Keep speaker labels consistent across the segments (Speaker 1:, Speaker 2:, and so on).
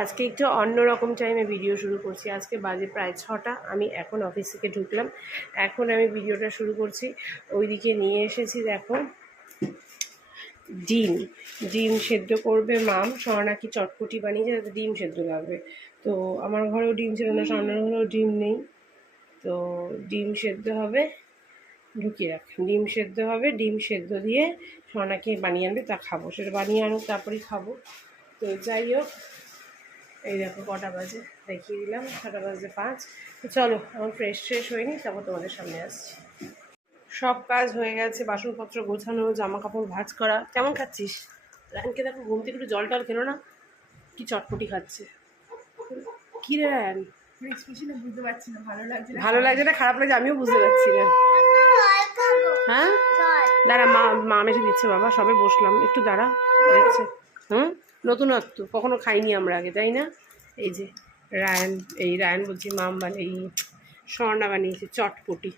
Speaker 1: আজকে একটু অন্যরকম টাইমে ভিডিও শুরু করছি। আজকে বাজে প্রায় ছটা, আমি এখন অফিস থেকে ঢুকলাম। এখন আমি ভিডিওটা শুরু করছি। ওইদিকে নিয়ে এসেছি, দেখো, ডিম। ডিম সেদ্ধ করবে মাম। স্বর্ণাকি চটপটি বানিয়েছে? যাতে ডিম সেদ্ধ লাগবে। তো আমার ঘরেও ডিম ছিল না, স্বর্ণার ঘরেও ডিম নেই। তো ডিম সেদ্ধ হবে, ঢুকিয়ে রাখ। ডিম সেদ্ধ হবে, ডিম সেদ্ধ দিয়ে স্বর্ণাকে বানিয়ে আনবে, তা খাব। সেটা বানিয়ে আনুক, তারপরেই খাব। তো যাই হোক এই দেখো কটা বাজে দেখিয়ে দিলাম ছটা বাজে পাঁচ। তো চলো আমার ফ্রেশ ফ্রেশ হয়নি তারপর তোমাদের সামনে আসছি। সব কাজ হয়ে গেছে বাসনপত্র গোছানো জামা কাপড় ভাজ করা। কেমন খাচ্ছিস? রায়নকে দেখো ঘুম থেকে একটু জল টল খেলো না? কি চটপটি খাচ্ছে। কী রে রায়ন
Speaker 2: বুঝতে পারছি না ভালো লাগছে না?
Speaker 1: ভালো লাগছে না খারাপ লাগছে আমিও বুঝতে পারছি না। হ্যাঁ? দাঁড়া মা মা এসে দিচ্ছে বাবা সবে বসলাম। একটু দাঁড়া দিচ্ছে হুম? নতুনত্ব কখনো খাইনি আমরা আগে তাই না? এই যে রায়ন এই রায়ন বলছি মাম মানে এই স্বর্ণা বানিয়েছে চটপটি।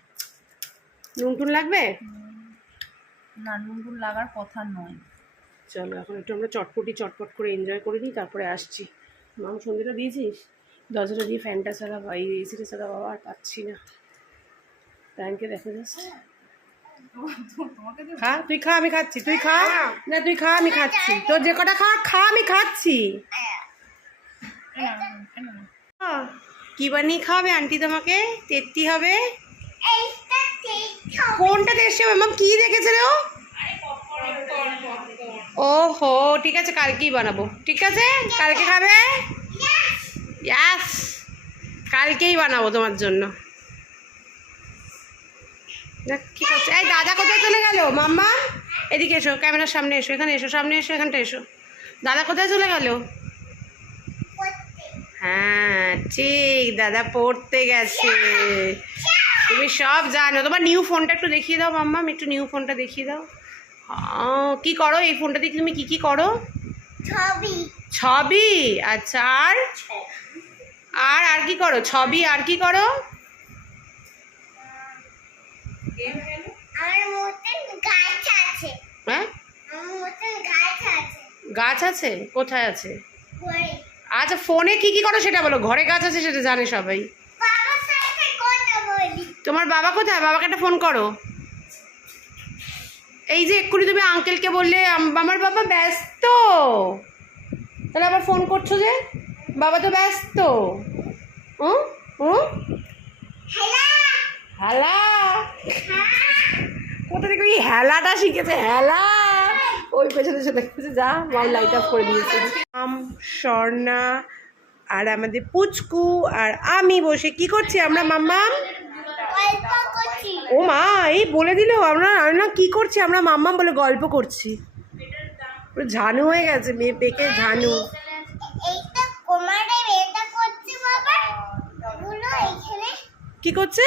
Speaker 1: নুন টুন লাগবে
Speaker 2: না নুন লাগার কথা নয়।
Speaker 1: চলো এখন একটু আমরা চটপটি চটপট করে এনজয় করে নিই তারপরে আসছি। মাম সন্ধ্যেটা দিয়েছিস? দরজাটা দিয়ে ফ্যানটা ছাড়া বা এই এসিটা ছাড়া বাবা আর পাচ্ছি না। রায়নকে দেখা যাচ্ছে? খা তুই খা আমি খাচ্ছি তুই খা। না তুই খা আমি খাচ্ছি। তোর যে কটা খা খা আমি খাচ্ছি। কি বানিয়ে খাওয়াবে আন্টি তোমাকে? তেত্তি হবে? কোনটা দেখছে মাম কি দেখেছে রে ও? ও হো ঠিক আছে কালকেই বানাবো। ঠিক আছে? কালকে খাবে? ইয়াস কালকেই বানাবো তোমার জন্য। দেখ কি করছে? এই দাদা কোথায় চলে গেল? মাম্মা? এদিকে এসো ক্যামেরার সামনে এসো এখানে এসো সামনে এসো এখানটা এসো। দাদা কোথায় চলে গেল? হ্যাঁ ঠিক দাদা পড়তে গেছে। তুমি সব জানো। তোমার নিউ ফোনটা একটু দেখিয়ে দাও মাম্মা একটু নিউ ফোনটা দেখিয়ে দাও। কি করো? এই ফোনটা দিয়ে তুমি কি কি করো?
Speaker 3: ছবি।
Speaker 1: ছবি? আচ্ছা আর? আর আর কি করো? ছবি আর কি করো?
Speaker 3: গাছ আছে।
Speaker 1: হ্যাঁ?
Speaker 3: গাছ আছে।
Speaker 1: গাছ আছে? কোথায় আছে? আচ্ছা ফোনে কি কি করো সেটা বলো। ঘরে গাছ আছে সেটা জানে সবাই। তোমার বাবা কোথায়? বাবাকে একটা ফোন করো। এই যে এক্ষুনি তুমি আঙ্কেলকে বললে আমার বাবা ব্যস্ত। তাহলে আবার ফোন করছ যে? বাবা তো ব্যস্ত। হুম
Speaker 3: হ্যালো
Speaker 1: হ্যালা কোথা থেকে ওই হেলাটা শিখেছে? হেলা? ওই পেছনে সাথে দেখেছে যা মাম লাইট অফ করে দিয়েছে। আম স্বর্ণা আর আমাদের পুচকু আর আমি বসে কি করছি আমরা মাম্মাম? ও মা এই বলে দিলেও আমরা আমরা কি করছি আমরা মাম্মাম বলে গল্প করছি। ঝানু হয়ে গেছে মেয়ে পেকে ঝানু
Speaker 3: এইটা কোমারে বেটা করছে বাবা গুলো এখানে
Speaker 1: কি করছে?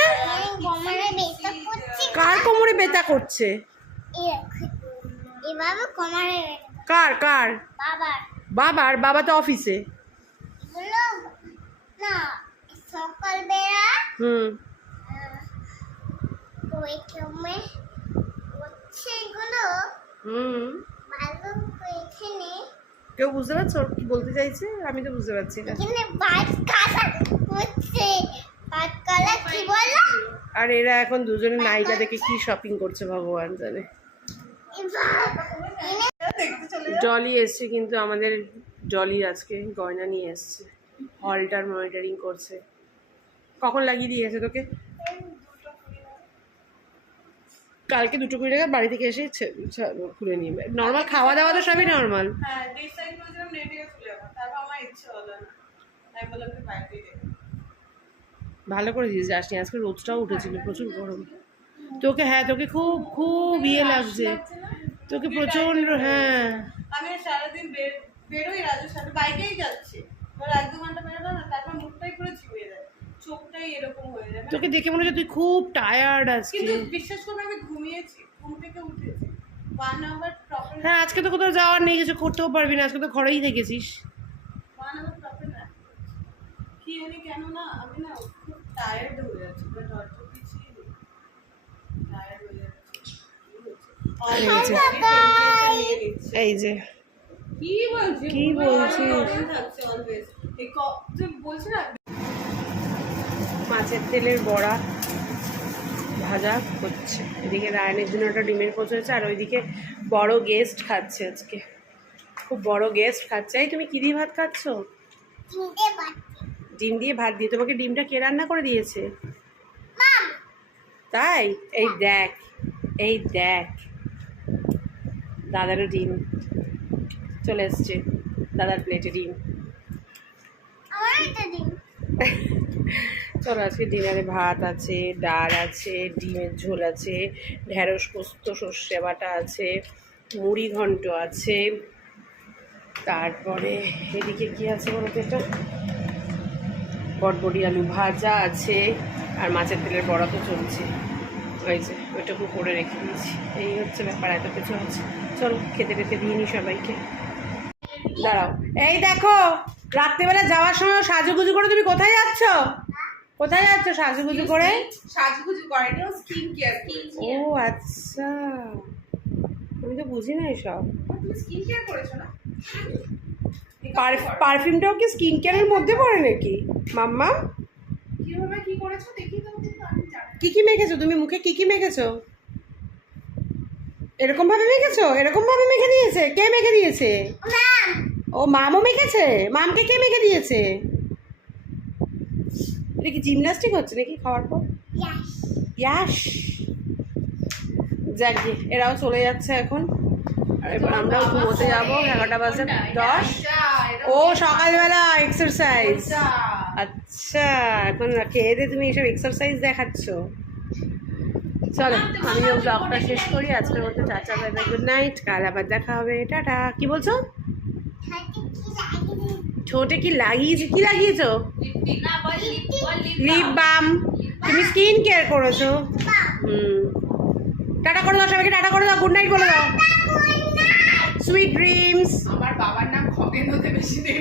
Speaker 1: কার কোমরে ব্যথা করছে? কার কার?
Speaker 3: বাবার,
Speaker 1: বাবা তো অফিসে। হুম। কেউ বুঝতে পারছ? কি বলতে চাইছে? আমি তো বুঝতে পারছি না
Speaker 3: এখানে বাজ কাটা হচ্ছে বাজ কালা কি বলো
Speaker 1: আর এরা এখন দুজনে নায়িকা দেখে কি শপিং করছে ভগবান জানে। ডলি এসছে কিন্তু আমাদের জলি আজকে গয়না নিয়ে এসছে। হলটার মনিটরিং করছে। কখন লাগিয়ে দিয়ে গেছে তোকে? কালকে দুটো কুড়ি টাকা বাড়ি থেকে এসে খুলে নিয়ে নর্মাল খাওয়া দাওয়া তো সবই নর্মাল
Speaker 2: হ্যাঁ ডিসাইড করেছিলাম নেটে খুলে তারপর আমার ইচ্ছে হলো না। আমি বললাম যে বাইরে
Speaker 1: ভালো করে দিয়েছিস যাসনি আজকে রোদটাও উঠেছিল প্রচুর গরম। তোকে হ্যাঁ তোকে খুব খুব ইয়ে লাগছে। তোকে প্রচণ্ড হ্যাঁ।
Speaker 2: আমি সারাদিন বেরোই রাজুর সাথে বাইকেই যাচ্ছি। এক দু ঘণ্টা বেরোলো না তারপর মুখটাই পুরো ছিঁড়ে যায়। চোখটাই এরকম যায়।
Speaker 1: তোকে দেখে মনে হচ্ছে তুই খুব টায়ার্ড আজকে।
Speaker 2: কিন্তু বিশ্বাস করবে আমি ঘুমিয়েছি ঘুম থেকে উঠেছি।
Speaker 1: হ্যাঁ আজকে তো কোথাও যাওয়ার নেই কিছু করতেও পারবি না আজকে তো ঘরেই থেকেছিস।
Speaker 2: কি জানি কেন না? আমি না টায়ার্ড হয়ে যাচ্ছি বাট অর্থ কিছুই টায়ার্ড হয়ে যাচ্ছি
Speaker 1: এই যে।
Speaker 2: কি বলছিস?
Speaker 1: কি
Speaker 2: বলছি না?
Speaker 1: মাছের তেলের বড়া ভাজা হচ্ছে। এদিকে রায়নের জন্য একটা ডিমের পোচ হয়েছে আর ওইদিকে বড় গেস্ট খাচ্ছে আজকে। খুব বড় গেস্ট খাচ্ছে। এই তুমি কী দিয়ে ভাত খাচ্ছ? ডিম দিয়ে ভাত দিয়ে। তোমাকে ডিমটা কে রান্না করে দিয়েছে? তাই? এই দেখ এই দেখ। দাদারও ডিম। চলে এসছে দাদার প্লেটে ডিম। চলো আজকে ডিনারে ভাত আছে ডাল আছে ডিমের ঝোল আছে ঢেঁড়স পোস্ত সর্ষে বাটা আছে মুড়ি ঘন্ট আছে। তারপরে এদিকে কি আছে বলতো এটা বটবডি আলু ভাজা আছে আর মাছের তেলের বড়া তো চলছে। ওই যে ওইটুকু করে রেখে দিয়েছি। এই হচ্ছে ব্যাপার এত কিছু আছে চলো খেতে টেতে দিয়ে নি সবাইকে। দাঁড়াও। এই দেখো রাত্রিবেলা যাওয়ার সময় সাজুগুজু করে তুমি কোথায় যাচ্ছ? কোথায় যাচ্ছ সাজুগুজু করে?
Speaker 2: সাজুগুজু স্কিন কেয়ার
Speaker 1: ও আচ্ছা। আমি তো বুঝি না এসব।
Speaker 2: তুমি স্কিন কেয়ার করেছ না?
Speaker 1: পারফিউমটাও কি স্কিন কেয়ারের মধ্যে পড়ে নাকি? মাম্মা?
Speaker 2: কি
Speaker 1: কি মেখেছো? তুমি মুখে কি কি মেখেছো? এরকম ভাবে মেখেছো? এরকম ভাবে মেখে দিয়েছে? কে মেখে দিয়েছে? ও মামও মেখেছে? মামকে কে মেখে দিয়েছে? এটা কি জিমনাস্টিক হচ্ছে নাকি খাওয়ার পর?
Speaker 3: ইয়াস
Speaker 1: যাক এরাও চলে যাচ্ছে এখন। এবার আমরাও ঘুমোতে যাব। এগারোটা বাজে দশ। ও সকালবেলা এক্সারসাইজ আচ্ছা। এখন খেয়ে দিয়ে তুমি এসব এক্সারসাইজ দেখাচ্ছ। চলো আমি আমিও ব্লগটা শেষ করি আজকের মতো চাচা দাদা গুড নাইট কাল আবার দেখা হবে টাটা। কি বলছো? ঠোঁটে কি লাগিয়েছে কি লাগিয়েছো?
Speaker 2: লিপ
Speaker 1: বাম তুমি স্কিন কেয়ার করেছ? হুম। টাটা করে দাও সবাইকে টাটা করে দাও গুড নাইট বলে দাও। সুইট ড্রিমস
Speaker 2: আমার বাবার নাম podendo até mexer.